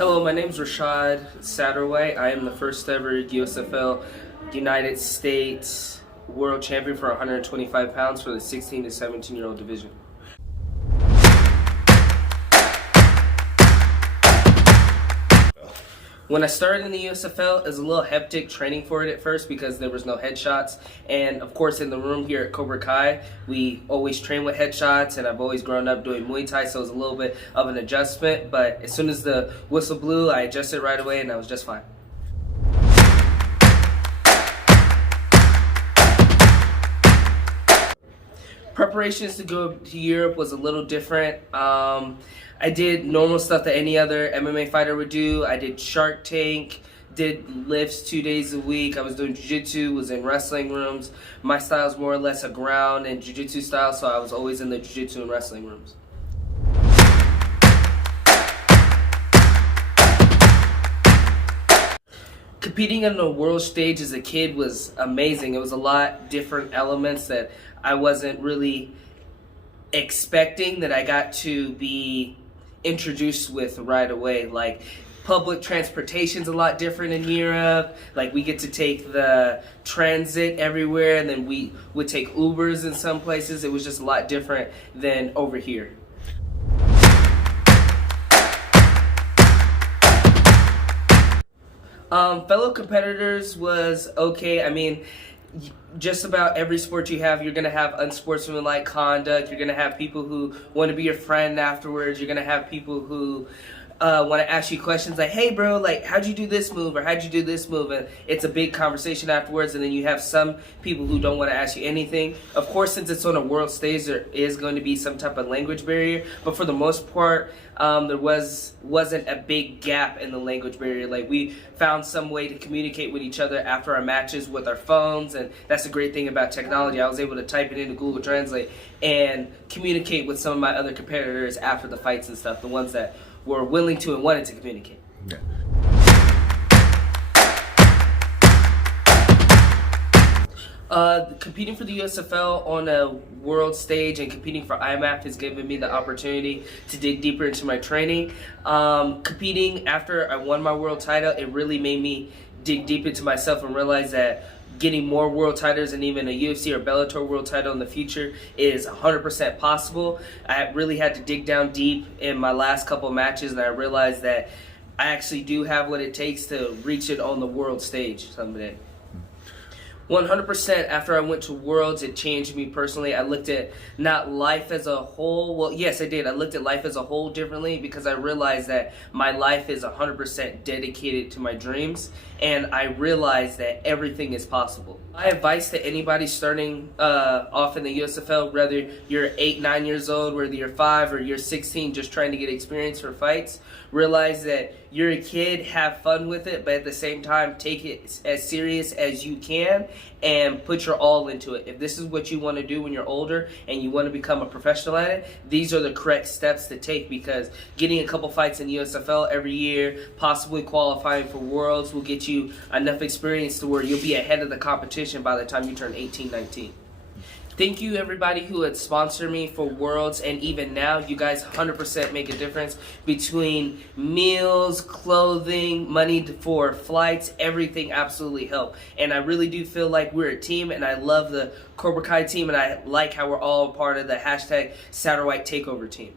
Hello, my name is Rashad Satterwhite. I am the first ever USFL United States World Champion for 125 pounds for the 16 to 17-year-old division. When I started in the USFL, it was a little hectic training for it at first because there was no headshots. And of course, in the room here at Cobra Kai, we always train with headshots, and I've always grown up doing Muay Thai, so it was a little bit of an adjustment. But as soon as the whistle blew, I adjusted right away, and I was just fine. Preparations to go to Europe was a little different. I did normal stuff that any other MMA fighter would do. I did Shark Tank, did lifts 2 days a week. I was doing jiu-jitsu, was in wrestling rooms. My style is more or less a ground and jiu-jitsu style, so I was always in the jiu-jitsu and wrestling rooms. Competing on the world stage as a kid was amazing. It was a lot different elements that I wasn't really expecting that I got to be introduced with right away. Like, public transportation's a lot different in Europe. Like, we get to take the transit everywhere, and then we would take Ubers in some places. It was just a lot different than over here. Fellow competitors was okay. I mean, just about every sport you have, you're going to have unsportsmanlike conduct. You're going to have people who want to be your friend afterwards. You're going to have people who want to ask you questions like, hey bro, like, how'd you do this move, or how'd you do this move? And it's a big conversation afterwards. And then you have some people who don't want to ask you anything. Of course, since it's on a world stage, there is going to be some type of language barrier, but for the most part, there wasn't a big gap in the language barrier. Like, we found some way to communicate with each other after our matches with our phones, and that's a great thing about technology. I was able to type it into Google Translate and communicate with some of my other competitors after the fights and stuff, the ones that were willing to and wanted to communicate. Yeah. Competing for the USFL on a world stage and competing for IMAF has given me the opportunity to dig deeper into my training. Competing after I won my world title, it really made me dig deep into myself and realize that getting more world titles and even a UFC or Bellator world title in the future is 100% possible. I really had to dig down deep in my last couple matches, and I realized that I actually do have what it takes to reach it on the world stage someday. 100% after I went to Worlds, it changed me personally. I looked at not life as a whole. Well, yes, I did. I looked at life as a whole differently because I realized that my life is 100% dedicated to my dreams, and I realized that everything is possible. My advice to anybody starting off in the USFL, whether you're 8, 9 years old, whether you're 5 or you're 16, just trying to get experience for fights, realize that you're a kid, have fun with it, but at the same time, take it as serious as you can and put your all into it. If this is what you want to do when you're older and you want to become a professional at it, these are the correct steps to take, because getting a couple fights in USFL every year, possibly qualifying for Worlds, will get you enough experience to where you'll be ahead of the competition by the time you turn 18, 19. Thank you everybody who had sponsored me for Worlds, and even now, you guys 100% make a difference between meals, clothing, money for flights, everything absolutely help. And I really do feel like we're a team, and I love the Cobra Kai team, and I like how we're all a part of the hashtag Satterwhite Takeover team.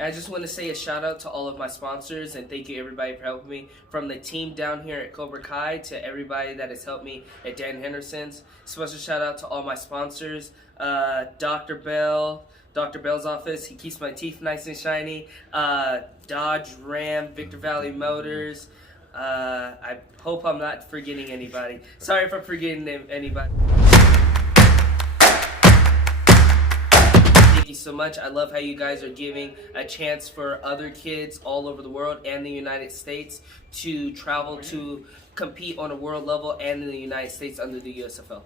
I just want to say a shout out to all of my sponsors, and thank you everybody for helping me. From the team down here at Cobra Kai to everybody that has helped me at Dan Henderson's. Special shout out to all my sponsors, Dr. Bell's office, he keeps my teeth nice and shiny, Dodge, Ram, Victor Valley Motors. I hope I'm not forgetting anybody. Sorry if I'm forgetting anybody. Thank you so much. I love how you guys are giving a chance for other kids all over the world and the United States to travel to compete on a world level and in the United States under the USFL.